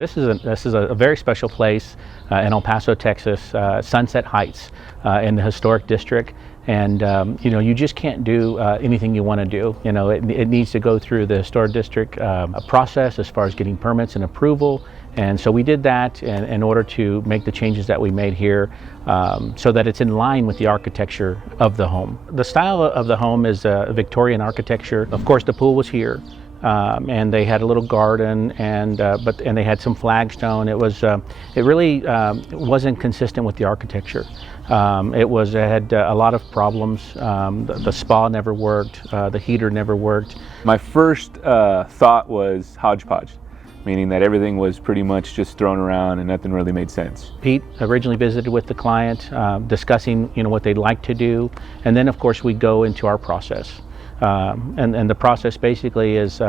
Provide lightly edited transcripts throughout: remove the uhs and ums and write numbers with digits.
This is a very special place in El Paso, Texas, Sunset Heights, in the historic district. And you just can't do anything you want to do. It needs to go through the historic district process as far as getting permits and approval. And so we did that in order to make the changes that we made here, so that it's in line with the architecture of the home. The style of the home is Victorian architecture. Of course, the pool was here. And they had a little garden, and they had some flagstone. It really wasn't consistent with the architecture. It had a lot of problems. The spa never worked. The heater never worked. My first thought was hodgepodge, meaning that everything was pretty much just thrown around and nothing really made sense. Pete originally visited with the client, discussing what they'd like to do, and then of course we go into our process. And the process basically is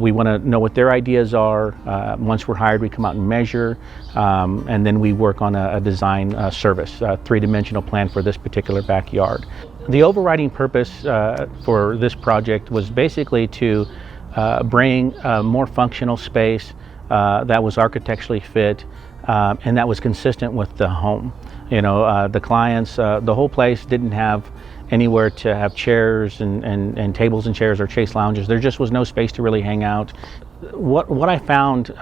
we want to know what their ideas are. Once we're hired, we come out and measure, and then we work on a design service, a three-dimensional plan for this particular backyard. The overriding purpose for this project was basically to bring a more functional space that was architecturally fit and that was consistent with the home. The clients, the whole place didn't have anywhere to have chairs and tables and chairs or chase lounges. There just was no space to really hang out. What I found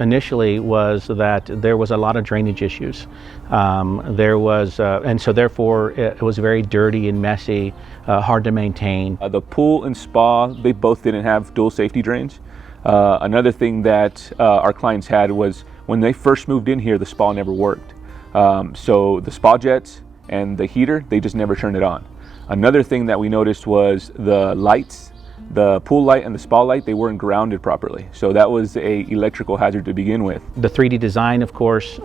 initially was that there was a lot of drainage issues. And so therefore it was very dirty and messy, hard to maintain. The pool and spa, they both didn't have dual safety drains. Another thing that our clients had was when they first moved in here, the spa never worked. So the spa jets and the heater, they just never turned it on. Another thing that we noticed was the lights, the pool light and the spa light, they weren't grounded properly. So that was an electrical hazard to begin with. The 3D design, of course,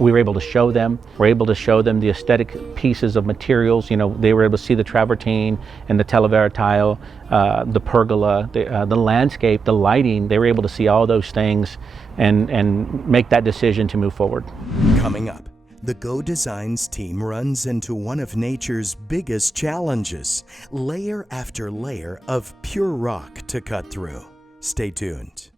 we were able to show them. We're able to show them the aesthetic pieces of materials. They were able to see the travertine and the Talavera tile, the pergola, the landscape, the lighting. They were able to see all those things and make that decision to move forward. Coming up, the Go Designs team runs into one of nature's biggest challenges, layer after layer of pure rock to cut through. Stay tuned.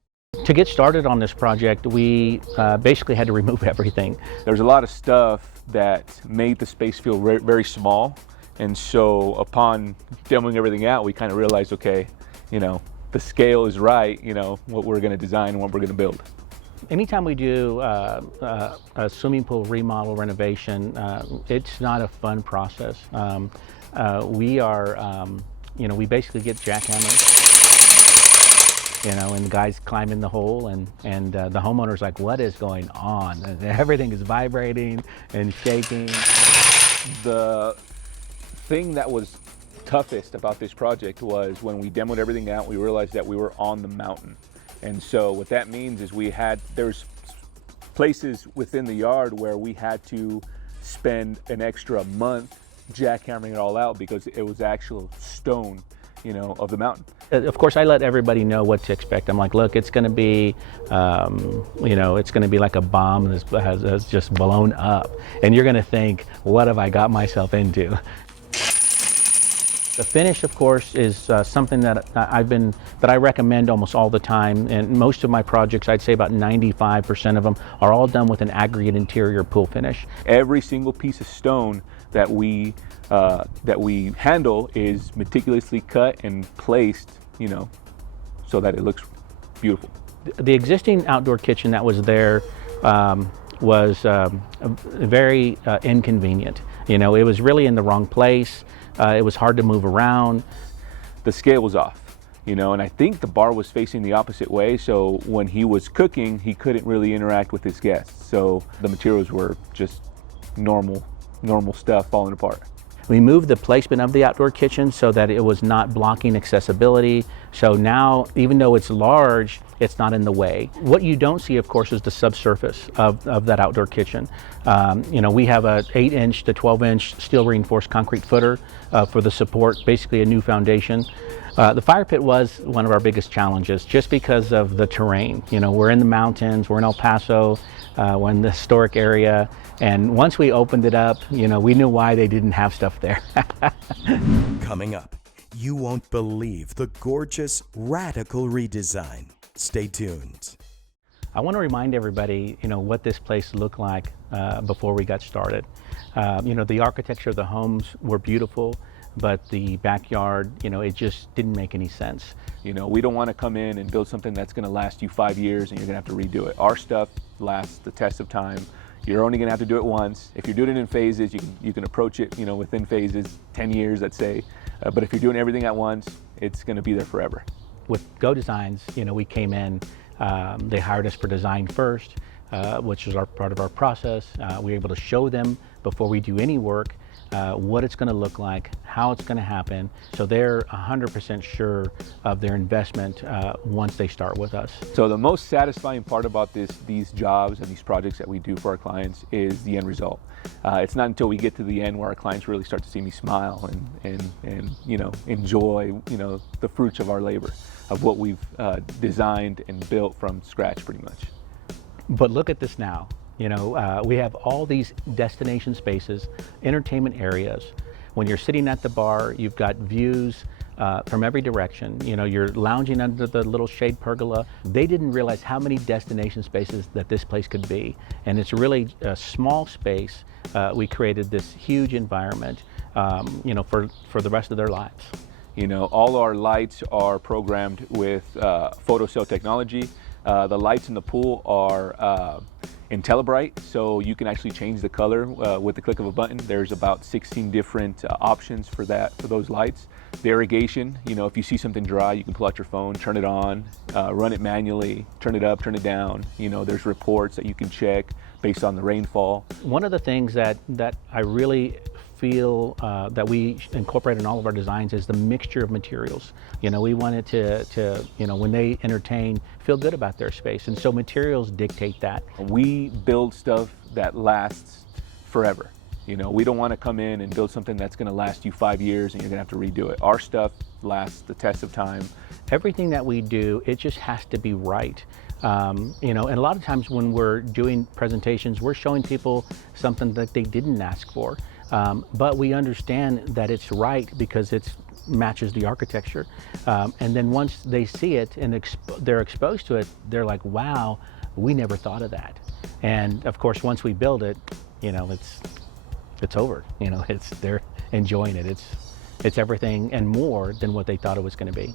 To get started on this project, we basically had to remove everything. There's a lot of stuff that made the space feel very, very small. And so upon demoing everything out, we kind of realized, okay, the scale is right, what we're going to design and what we're going to build. Anytime we do a swimming pool remodel renovation, it's not a fun process. We basically get jackhammers, and the guys climb in the hole, and the homeowner's like, what is going on? And everything is vibrating and shaking. The thing that was toughest about this project was when we demoed everything out, we realized that we were on the mountain. And so what that means is there's places within the yard where we had to spend an extra month jackhammering it all out because it was actual stone, of the mountain. Of course, I let everybody know what to expect. I'm like, look, it's going to be, it's going to be like a bomb that has just blown up. And you're going to think, what have I got myself into? The finish, of course, is something that I recommend almost all the time. And most of my projects, I'd say about 95% of them, are all done with an aggregate interior pool finish. Every single piece of stone that we handle is meticulously cut and placed, so that it looks beautiful. The existing outdoor kitchen that was there was very inconvenient. It was really in the wrong place. It was hard to move around. The scale was off, and I think the bar was facing the opposite way, so when he was cooking, he couldn't really interact with his guests. So the materials were just normal stuff falling apart. We moved the placement of the outdoor kitchen so that it was not blocking accessibility. So now, even though it's large, it's not in the way. What you don't see, of course, is the subsurface of that outdoor kitchen. We have a 8-inch to 12-inch steel reinforced concrete footer for the support, basically a new foundation. The fire pit was one of our biggest challenges just because of the terrain. We're in the mountains, we're in El Paso, we're in the historic area, and once we opened it up, we knew why they didn't have stuff there. Coming up, you won't believe the gorgeous, radical redesign. Stay tuned. I want to remind everybody, what this place looked like before we got started. The architecture of the homes were beautiful, but the backyard, it just didn't make any sense. We don't want to come in and build something that's going to last you 5 years and you're going to have to redo it. Our stuff lasts the test of time. You're only going to have to do it once. If you're doing it in phases, you can approach it, within phases, 10 years, let's say. But if you're doing everything at once, it's going to be there forever. With Go Designs, we came in, they hired us for design first, which is part of our process. We're able to show them before we do any work what it's going to look like, how it's going to happen, so they're 100% sure of their investment once they start with us. So the most satisfying part about these jobs and these projects that we do for our clients is the end result. It's not until we get to the end where our clients really start to see me smile and enjoy the fruits of our labor, of what we've designed and built from scratch pretty much. But look at this now. We have all these destination spaces, entertainment areas. When you're sitting at the bar, you've got views from every direction. You're lounging under the little shade pergola. They didn't realize how many destination spaces that this place could be. And it's really a small space. We created this huge environment, for the rest of their lives. All our lights are programmed with photocell technology. The lights in the pool are IntelliBright, so you can actually change the color with the click of a button. There's about 16 different options for those lights. The irrigation, if you see something dry, you can pull out your phone, turn it on, run it manually, turn it up, turn it down. There's reports that you can check based on the rainfall. One of the things that I really feel that we incorporate in all of our designs is the mixture of materials. We want it to when they entertain, feel good about their space, and so materials dictate that. We build stuff that lasts forever. We don't want to come in and build something that's going to last you 5 years and you're going to have to redo it. Our stuff lasts the test of time. Everything that we do, it just has to be right. And a lot of times when we're doing presentations, we're showing people something that they didn't ask for. But we understand that it's right because it matches the architecture. And then once they see it and they're exposed to it, they're like, wow, we never thought of that. And of course, once we build it, it's over. They're enjoying it. It's everything and more than what they thought it was going to be.